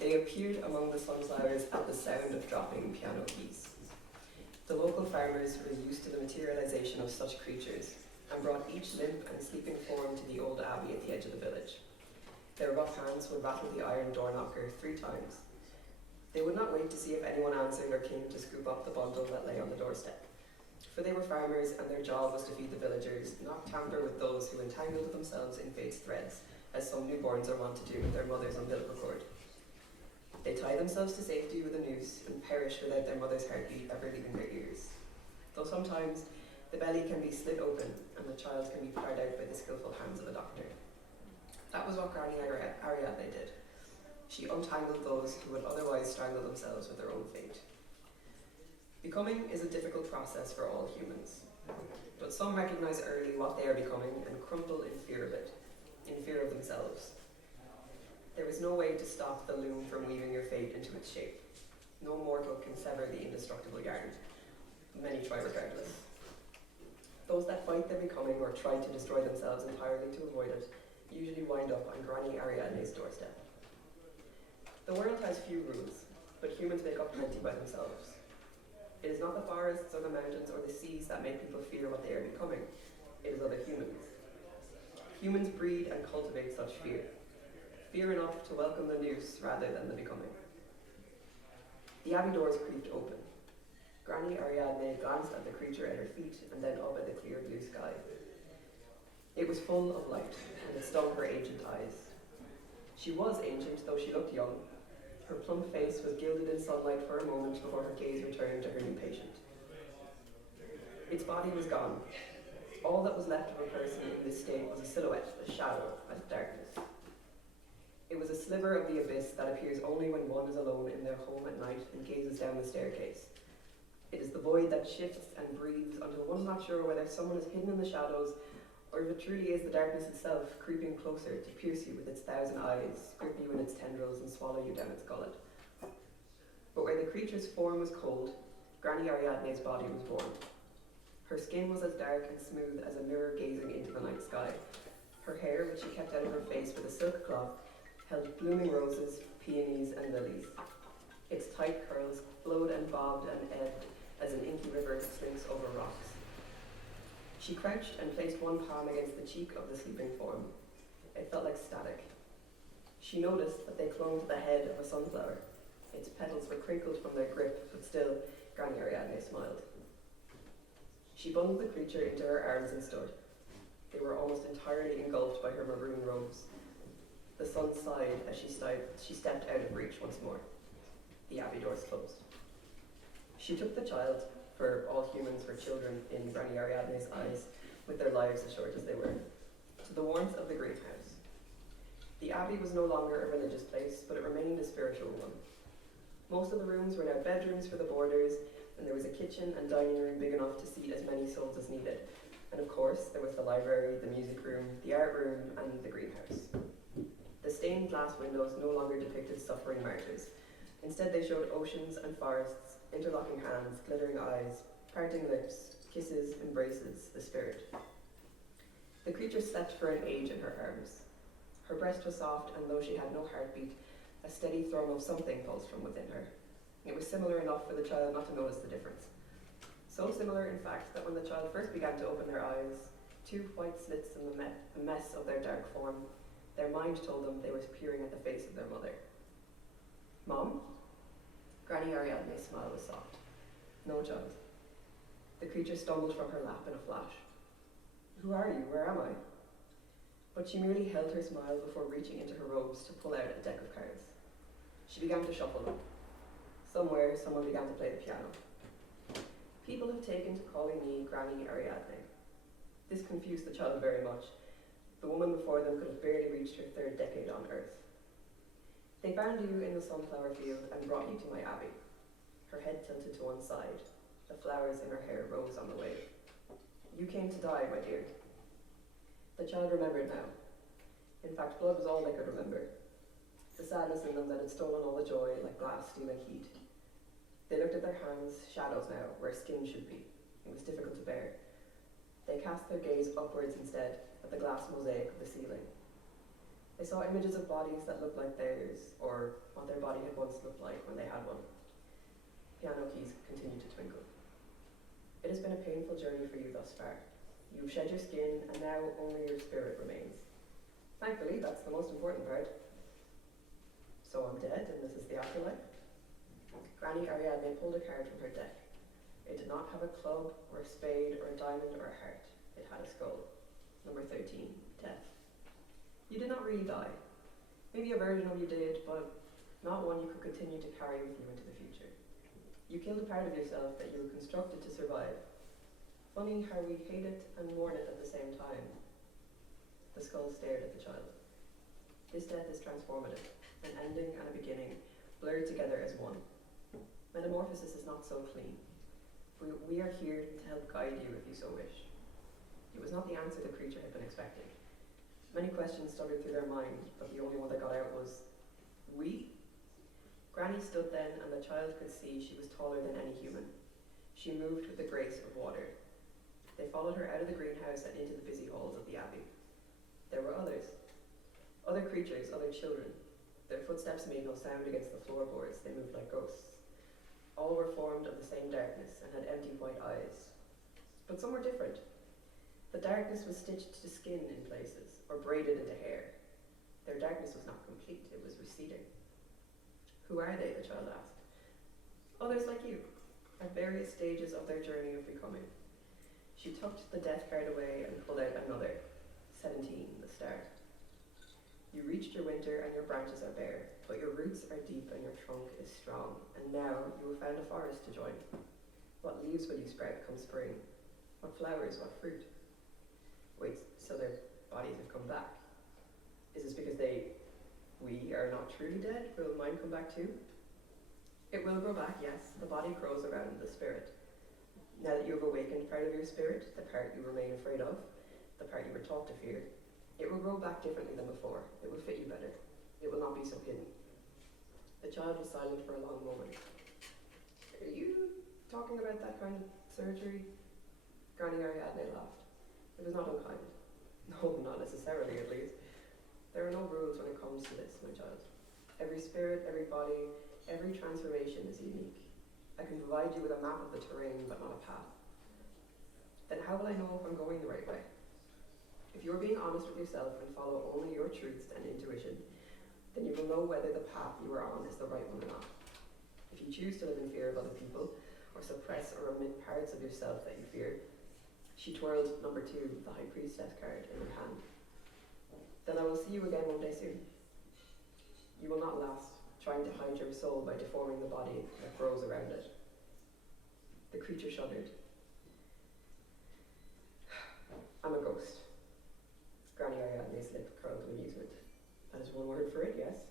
They appeared among the sunflowers at the sound of dropping piano keys. The local farmers were used to the materialization of such creatures and brought each limp and sleeping form to the old abbey at the edge of the village. Their rough hands would rattle the iron door knocker 3 times. They would not wait to see if anyone answered or came to scoop up the bundle that lay on the doorstep. For they were farmers, and their job was to feed the villagers, not tamper with those who entangled themselves in fate's threads, as some newborns are wont to do with their mother's umbilical cord. They tie themselves to safety with a noose and perish without their mother's heartbeat ever leaving their ears. Though sometimes the belly can be slit open and the child can be pried out by the skillful hands of a doctor. That was what Granny Ariadne did. She untangled those who would otherwise strangle themselves with their own fate. Becoming is a difficult process for all humans, but some recognize early what they are becoming and crumple in fear of it, in fear of themselves. There is no way to stop the loom from weaving your fate into its shape. No mortal can sever the indestructible yarn. Many try regardless. Those that fight their becoming or try to destroy themselves entirely to avoid it usually wind up on Granny Ariadne's doorstep. The world has few rules, but humans make up plenty by themselves. It is not the forests or the mountains or the seas that make people fear what they are becoming. It is other humans. Humans breed and cultivate such fear. Fear enough to welcome the noose rather than the becoming. The abbey doors creaked open. Granny Ariadne glanced at the creature at her feet and then up at the clear blue sky. It was full of light, and it stung her ancient eyes. She was ancient, though she looked young. Her plump face was gilded in sunlight for a moment before her gaze returned to her new patient. Its body was gone. All that was left of a person in this state was a silhouette, a shadow, a darkness. It was a sliver of the abyss that appears only when one is alone in their home at night and gazes down the staircase. It is the void that shifts and breathes until one's not sure whether someone is hidden in the shadows or if it truly is the darkness itself creeping closer to pierce you with its 1,000 eyes, grip you in its tendrils and swallow you down its gullet. But where the creature's form was cold, Granny Ariadne's body was warm. Her skin was as dark and smooth as a mirror gazing into the night sky. Her hair, which she kept out of her face with a silk cloth, held blooming roses, peonies, and lilies. Its tight curls flowed and bobbed and ebbed as an inky river slinks over rocks. She crouched and placed one palm against the cheek of the sleeping form. It felt like static. She noticed that they clung to the head of a sunflower. Its petals were crinkled from their grip, but still, Granny Ariadne smiled. She bundled the creature into her arms and stood. They were almost entirely engulfed by her maroon robes. The sun sighed as she stepped out of reach once more. The abbey doors closed. She took the child, for all humans were children in Granny Ariadne's eyes, with their lives as short as they were, to the warmth of the greenhouse. The abbey was no longer a religious place, but it remained a spiritual one. Most of the rooms were now bedrooms for the boarders, and there was a kitchen and dining room big enough to seat as many souls as needed. And of course, there was the library, the music room, the art room, and the greenhouse. The stained glass windows no longer depicted suffering martyrs. Instead, they showed oceans and forests, interlocking hands, glittering eyes, parting lips, kisses, embraces, the spirit. The creature slept for an age in her arms. Her breast was soft, and though she had no heartbeat, a steady thrum of something pulsed from within her. It was similar enough for the child not to notice the difference. So similar, in fact, that when the child first began to open their eyes, 2 white slits in the mess of their dark form, their mind told them they were peering at the face of their mother. Mom? Granny Ariadne's smile was soft. No, child. The creature stumbled from her lap in a flash. Who are you? Where am I? But she merely held her smile before reaching into her robes to pull out a deck of cards. She began to shuffle them. Somewhere, someone began to play the piano. People have taken to calling me Granny Ariadne. This confused the child very much. The woman before them could have barely reached her 3rd decade on Earth. They found you in the sunflower field and brought you to my abbey. Her head tilted to one side. The flowers in her hair rose on the wave. You came to die, my dear. The child remembered now. In fact, blood was all they could remember. The sadness in them that had stolen all the joy, like glass stealing heat. They looked at their hands, shadows now, where skin should be. It was difficult to bear. They cast their gaze upwards instead, at the glass mosaic of the ceiling. They saw images of bodies that looked like theirs, or what their body had once looked like when they had one. Piano keys continued to twinkle. It has been a painful journey for you thus far. You've shed your skin, and now only your spirit remains. Thankfully, that's the most important part. So I'm dead, and this is the afterlife? Granny Ariadne pulled a card from her deck. It did not have a club, or a spade, or a diamond, or a heart. It had a skull. Number 13, death. You did not really die. Maybe a version of you did, but not one you could continue to carry with you into the future. You killed a part of yourself that you were constructed to survive. Funny how we hate it and mourn it at the same time. The skull stared at the child. This death is transformative, an ending and a beginning, blurred together as one. Metamorphosis is not so clean. We are here to help guide you if you so wish. It was not the answer the creature had been expecting. Many questions stuttered through their mind, but the only one that got out was, we? Granny stood then, and the child could see she was taller than any human. She moved with the grace of water. They followed her out of the greenhouse and into the busy halls of the abbey. There were others. Other creatures, other children. Their footsteps made no sound against the floorboards. They moved like ghosts. All were formed of the same darkness and had empty white eyes. But some were different. The darkness was stitched to skin in places, or braided into hair. Their darkness was not complete, it was receding. Who are they? The child asked. Others like you, at various stages of their journey of becoming. She tucked the death card away and pulled out another, 17, the start. You reached your winter and your branches are bare, but your roots are deep and your trunk is strong, and now you have found a forest to join. What leaves will you sprout come spring? What flowers, what fruit? Wait, so their bodies have come back. Is this because we are not truly dead? Will mine come back too? It will grow back, yes. The body grows around the spirit. Now that you have awakened part of your spirit, the part you remain afraid of, the part you were taught to fear, it will grow back differently than before. It will fit you better. It will not be so hidden. The child was silent for a long moment. Are you talking about that kind of surgery? Granny Ariadne laughed. It was not unkind. No, not necessarily, at least. There are no rules when it comes to this, my child. Every spirit, every body, every transformation is unique. I can provide you with a map of the terrain, but not a path. Then how will I know if I'm going the right way? If you're being honest with yourself and follow only your truths and intuition, then you will know whether the path you are on is the right one or not. If you choose to live in fear of other people, or suppress or omit parts of yourself that you fear, she twirled number 2, the High Priestess card, in her hand. Then I will see you again one day soon. You will not last, trying to hide your soul by deforming the body that grows around it. The creature shuddered. I'm a ghost. Granny Ariadne's lip curled in amusement. That is one word for it, yes.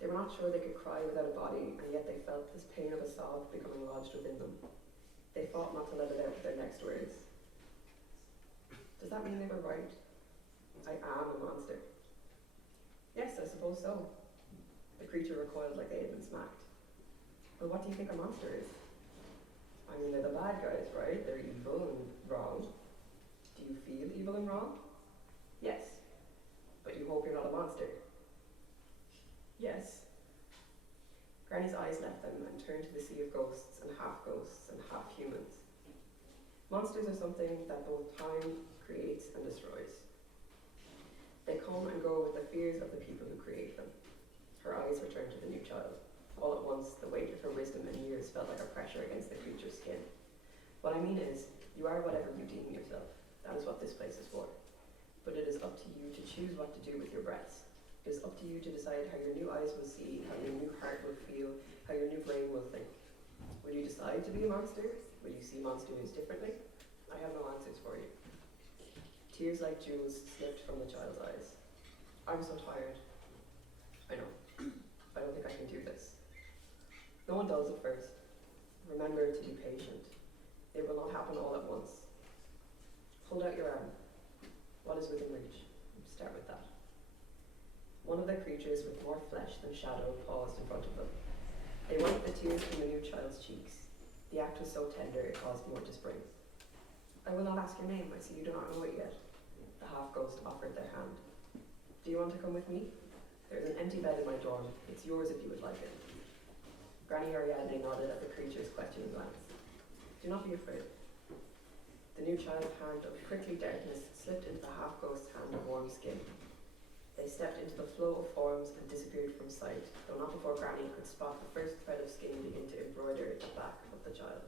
They were not sure they could cry without a body, and yet they felt this pain of a sob becoming lodged within them. They fought not to let it out with their next words. Does that mean they were right? I am a monster. Yes, I suppose so. The creature recoiled like they had been smacked. But what do you think a monster is? I mean, they're the bad guys, right? They're evil and wrong. Do you feel evil and wrong? Yes. But you hope you're not a monster? Yes. Granny's eyes left them and turned to the sea of ghosts and half-humans. Monsters are something that both time creates and destroys. They come and go with the fears of the people who create them. Her eyes returned to the new child. All at once, the weight of her wisdom and years felt like a pressure against the creature's skin. What I mean is, you are whatever you deem yourself. That is what this place is for. But it is up to you to choose what to do with your breaths. It is up to you to decide how your new eyes will see, how your new heart will feel, how your new brain will think. Will you decide to be a monster? Will you see monsters differently? I have no answers for you. Tears like jewels slipped from the child's eyes. I'm so tired. I know. I don't think I can do this. No one does at first. Remember to be patient. It will not happen all at once. Hold out your arm. What is within reach? Start with that. One of the creatures with more flesh than shadow paused in front of them. They wiped the tears from the new child's cheeks. The act was so tender it caused more to spring. I will not ask your name. I see you do not know it yet. The half-ghost offered their hand. Do you want to come with me? There's an empty bed in my dorm. It's yours if you would like it. Granny Ariadne nodded at the creature's questioning glance. Do not be afraid. The new child's hand of prickly darkness slipped into the half-ghost hand of warm skin. They stepped into the flow of forms and disappeared from sight, though not before Granny could spot the first thread of skin begin to embroider the back of the child.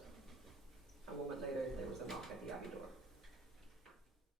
A moment later, there was a knock at the abbey door.